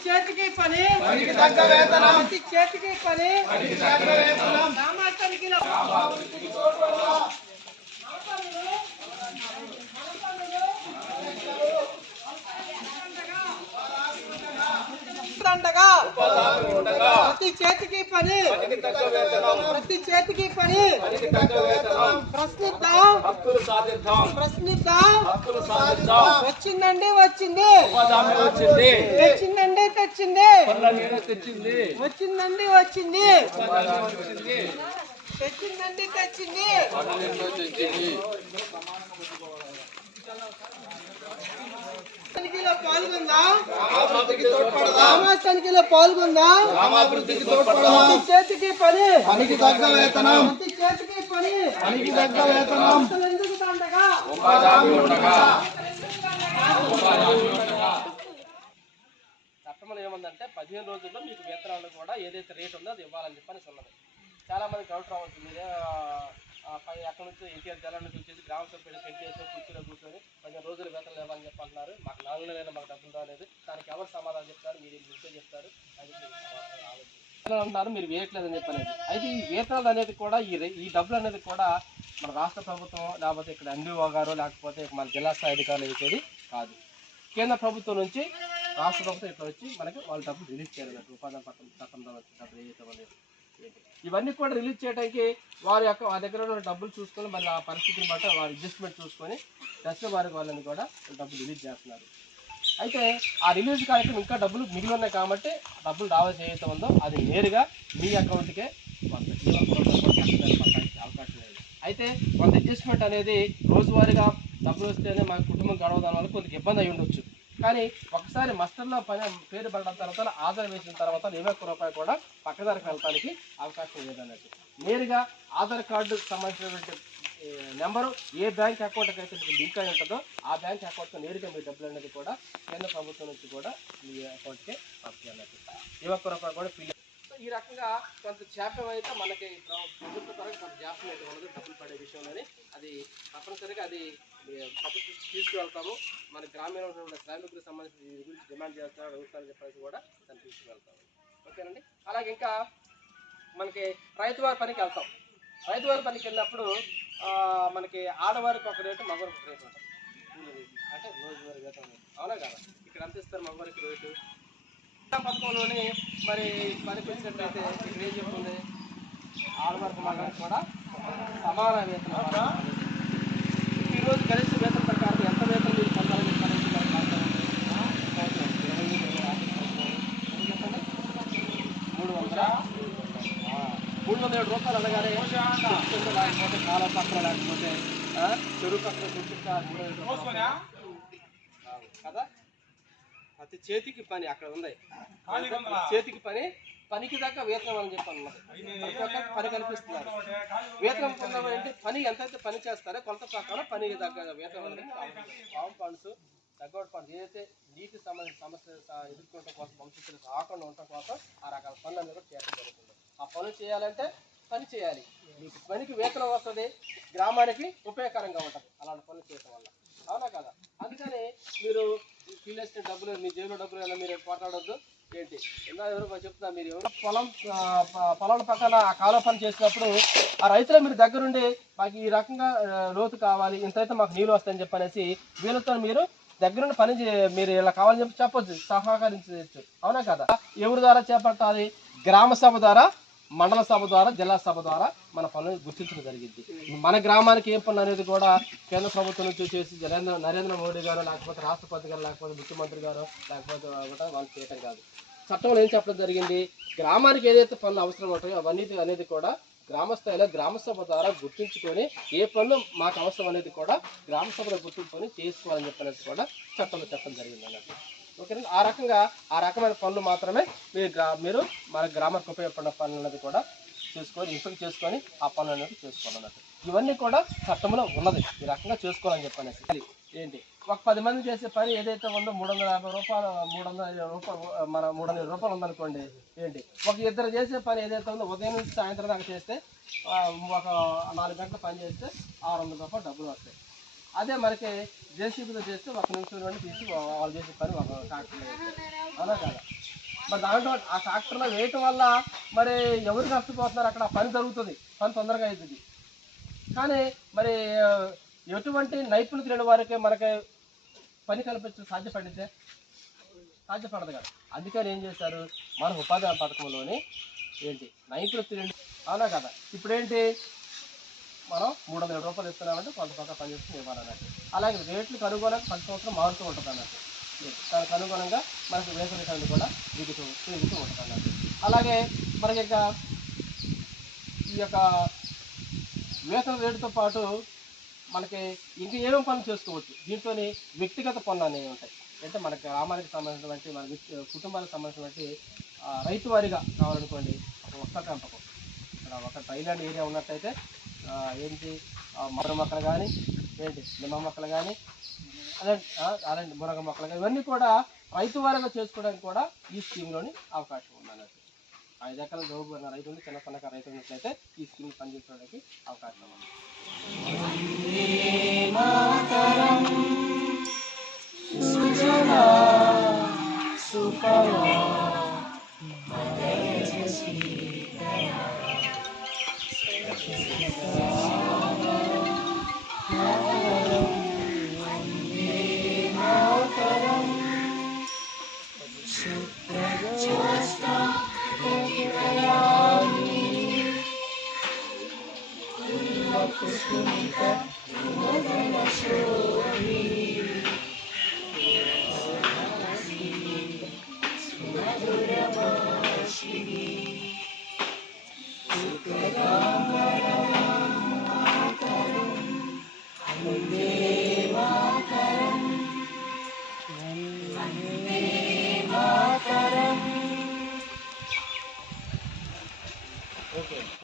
చేతికి పని చేతికి పని రామాచానికి ప్రతి చేతికి పని ప్రతి చేతికి పని ప్రశ్నిద్దాం వచ్చిందండి వచ్చింది తెచ్చిందండి తెచ్చింది వచ్చిందండి వచ్చింది తెచ్చిందండి తెచ్చింది పాల్గొందా తనిఖీలో పాల్గొందా చేతికి పని పనికి తగ్గ వేతనం చేతికి పని పనికి తగ్గ వేతనం ఎందుకు దండగా చట్టంలో ఏముందంటే 15 రోజుల్లో మీకు వేతనాలు కూడా ఏదైతే రేట్ ఉందో అది ఇవ్వాలని చెప్పని ఉన్నది. చాలా మంది డౌట్ రావచ్చు, మీరే అక్కడ నుంచి ఎన్టీఆర్ జిల్లా నుంచి వచ్చేసి గ్రామ సభ్యులు పెట్టి చేసి కుర్చీలో కూర్చొని 15 రోజులు వేతనాలు ఇవ్వాలని చెప్పంటున్నారు. మాకు 4 నెలలైనా మాకు డబ్బులు రాలేదు, దానికి ఎవరు సమాధానం చెప్తారు? మీరు ఇంట్లో చెప్తారు అంటున్నారు, మీరు వేయట్లేదని చెప్పనేది. అయితే ఈ వేతనాలు అనేది కూడా ఈ డబ్బులు అనేది కూడా మన రాష్ట్ర ప్రభుత్వం లేకపోతే ఇక్కడ ఎండిఓ గారు లేకపోతే మన జిల్లా స్థాయి అధికారులు వేసేది కాదు. కేంద్ర ప్రభుత్వం నుంచి రాష్ట్ర ప్రభుత్వం ఇక్కడ వచ్చి మనకి వాళ్ళ డబ్బులు రిలీజ్ చేయాలన్నట్టు ఉపాధి పట్టణం చట్టంలో వచ్చి డబ్బులు వేయటం ఇవన్నీ కూడా రిలీజ్ చేయడానికి వారి దగ్గర ఉన్న డబ్బులు చూసుకొని మళ్ళీ ఆ పరిస్థితిని బట్టి వారి అడ్జస్ట్మెంట్ చూసుకొని వాళ్ళని కూడా డబ్బులు రిలీజ్ చేస్తున్నారు. అయితే ఆ రిలీజ్ కార్యక్రమం ఇంకా డబ్బులు మిగిలి ఉన్నాయి కాబట్టి డబ్బులు రావాల్సి ఏదైతే ఉందో అది నేరుగా మీ అకౌంట్కే అవకాశం లేదు. అయితే కొంత అడ్జస్ట్మెంట్ అనేది రోజువారీగా డబ్బులు వస్తేనే మా కుటుంబం గడవడం వల్ల కొంత ఇబ్బంది అయి ఉండొచ్చు. కానీ ఒకసారి మస్టర్లో పేరు పడడం తర్వాత ఆధార్ వేసిన తర్వాత 21 రూపాయలు కూడా పక్కదారికి వెళ్ళడానికి అవకాశం లేదన్నట్టు. నేరుగా ఆధార్ కార్డు సంబంధించినటువంటి నెంబరు ఏ బ్యాంక్ అకౌంట్కి అయితే మీకు లింక్ అయి ఉంటుందో ఆ బ్యాంక్ అకౌంట్తో నేరుగా మీ డబ్బులు అనేది కూడా కేంద్ర ప్రభుత్వం నుంచి కూడా మీ అకౌంట్కే పంపించాలన్నట్టు. 21 రూపాయలు కూడా ఫిల్. ఈ రకంగా కొంత జాప్యం అయితే మనకి ప్రభుత్వ పరంగా కొంత జాప్యం అయితే ఉన్నది డబ్బులు పడే విషయంలోని. అది తప్పనిసరిగా అది ప్రభుత్వం తీసుకువెళ్తాము. మన గ్రామీణ శ్రామికులకు సంబంధించిన గురించి డిమాండ్ చేస్తాను అడుగుతారని చెప్పేసి కూడా దాన్ని తీసుకువెళ్తాము. ఓకేనండి. అలాగే ఇంకా మనకి రైతువారి పనికి వెళ్తాం. రైతువారి పనికి వెళ్ళినప్పుడు మనకి ఆడవారికి ఒక రేటు మగవారికి ఒక రేటు ఉంటుంది. అంటే రోజువారీ వేతనం అవునా కదా. ఇక్కడ ఎంత ఇస్తారు మగవారికి రేటు? పథకంలోని మరి పనికి వచ్చినట్లయితే ఇక్కడ ఏం చెప్తుంది, ఆడవారికి మగవారికి కూడా సమాన వేతనం. ఈరోజు గరిష్ట వేతన ప్రకారం ఎంత వేతనం మీరు పొందాలని చెప్పాలి? 307 రూపాయలు అనగానే లేకపోతే కాలువ పక్కన లేకపోతే చెరువు పక్కన కదా. ప్రతి చేతికి పని అక్కడ ఉంది. చేతికి పని పనికి దాకా వేతనం అని చెప్పాను. ప్రతి ఒక్కరికి పని కల్పిస్తున్నారు. వేతనం పొందాలంటే పని ఎంతైతే పని చేస్తారో కొంత ప్రకారం పని దగ్గర వేతనం అనేది ఫామ్ ఫండ్స్ డగౌట్ ఫండ్స్ ఏదైతే నీటి సంబంధించిన సమస్య ఎదుర్కోవడం కోసం భవిష్యత్తులో రాకుండా ఉండటం కోసం ఆ రకాల పనులు అనేది కూడా చేయడం జరుగుతుంది. ఆ పనులు చేయాలంటే పని చేయాలి. మీకు పనికి వేతనం వస్తుంది, గ్రామానికి ఉపయోగకరంగా ఉంటుంది అలాంటి పనులు చేయడం వల్ల. అవునా కదా. అందుకని మీరు ఫీల్డ్ డబ్బులు మీ జేబులో డబ్బులు అయినా మీరు పోట్లాడొద్దు. ఏంటి ఎవరు చెప్తున్నా, మీరు ఎవరు పొలాల పక్కన ఆ కాలువ పని చేసినప్పుడు ఆ రైతులు మీరు దగ్గరుండి మాకు ఈ రకంగా లోతు కావాలి, ఇంతైతే మాకు నీళ్ళు వస్తాయని చెప్పనేసి వీళ్ళతో మీరు దగ్గరుండి పని మీరు ఇలా కావాలని చెప్పి చెప్పొచ్చు, సహకరించవచ్చు. అవునా కదా. ఎవరి ద్వారా చేపట్టాలి? గ్రామ సభ ద్వారా, మండల సభ ద్వారా, జిల్లా సభ ద్వారా మన పనులు గుర్తించడం జరిగింది. మన గ్రామానికి ఏం పనులు అనేది కూడా కేంద్ర ప్రభుత్వం నుంచి చేసి నరేంద్ర మోడీ గారు లేకపోతే రాష్ట్రపతి గారు లేకపోతే ముఖ్యమంత్రి గారు లేకపోతే వాళ్ళు చేయటం కాదు. చట్టంలో ఏం చెప్పడం జరిగింది, గ్రామానికి ఏదైతే పనులు అవసరం ఉంటాయో అవన్నీ అనేది కూడా గ్రామ స్థాయిలో గ్రామ సభ ద్వారా గుర్తించుకొని ఏ పనులు మాకు అవసరం అనేది కూడా గ్రామ సభలో గుర్తించుకొని చేసుకోవాలని చెప్పనేసి కూడా చట్టంలో చెప్పడం జరిగింది అన్నట్టు. ఓకేనా. ఆ రకమైన పనులు మాత్రమే మీరు మన గ్రామానికి ఉపయోగపడిన పనులు అనేది కూడా ఎంపిక చేసుకొని ఆ పనులు అనేది చేసుకోవాలన్నట్టు. ఇవన్నీ కూడా చట్టంలో ఉన్నది, ఈ రకంగా చేసుకోవాలని చెప్పనేసి. ఏంటి ఒక 10 మంది చేసే పని ఏదైతే ఉందో 350 రూపాయలు 350 రూపాయలు మన 300 రూపాయలు ఉందనుకోండి. ఏంటి ఒక ఇద్దరు చేసే పని ఏదైతే ఉందో ఉదయం నుంచి సాయంత్రం దాకా చేస్తే ఒక 4 గంటలు పని చేస్తే 600 రూపాయలు డబ్బులు వస్తాయి. అదే మనకి జేసీబీలో చేస్తే 1 నిమిషం నుండి తీసి వాళ్ళు చేసే పని ఒక ట్రాక్టర్లో వేస్తారు. అవునా కదా? మరి దాంట్లో ఆ ట్రాక్టర్లో వేయటం వల్ల మరి ఎవరు నష్టపోతున్నారు? అక్కడ పని జరుగుతుంది, పని తొందరగా అవుతుంది. కానీ మరి ఎటువంటి నైపుణ్యత లేని వారికి మనకి పని కల్పించడం సాధ్యపడదు కదా. అందుకని ఏం చేశారు, మన ఉపాధి హామీ పథకంలోని ఏంటి నైపుణ్యత లేని, అవునా కదా? ఇప్పుడేంటి మనం 300 రూపాయలు ఇస్తున్నామంటే కొంత పక్క పని చేస్తుంది ఇవ్వాలన్నట్టు. అలాగే రేట్లకు అనుగుణంగా ప్రతి సంవత్సరం మారుతూ ఉంటుంది అన్నట్టు. దానికి అనుగుణంగా మనకు వేతన కూడా దిగుతూ ఉంటుంది అన్నట్టు. అలాగే మనకి ఇక ఈ యొక్క వేతన రేటుతో పాటు మనకి ఇంకా ఏమేమి పనులు చేసుకోవచ్చు. దీంతో వ్యక్తిగత పనులు అనేవి ఉంటాయి. అంటే మన గ్రామానికి సంబంధించినటువంటి మన కుటుంబానికి సంబంధించినటువంటి రైతు వారీగా కావాలనుకోండి, ఒక మొక్క పెంపకం. ఇక్కడ ఒక థైలాండ్ ఏరియా ఉన్నట్టయితే ఏంటి మర మొక్కలు కానీ, ఏంటి నిమ్మ మొక్కలు కానీ, అలాంటి మునగ మొక్కలు కానీ, ఇవన్నీ కూడా రైతు వారీగా చేసుకోవడానికి కూడా ఈ స్కీమ్లోని అవకాశం ఉంది అన్నట్టు. 5 ఎకరాల జోగు రైతు చిన్న సన్నకారు రైతు ఉన్నట్లయితే ఈ స్కీమ్ పనిచేసుకోవడానికి అవకాశం ఉంది. Sukhadam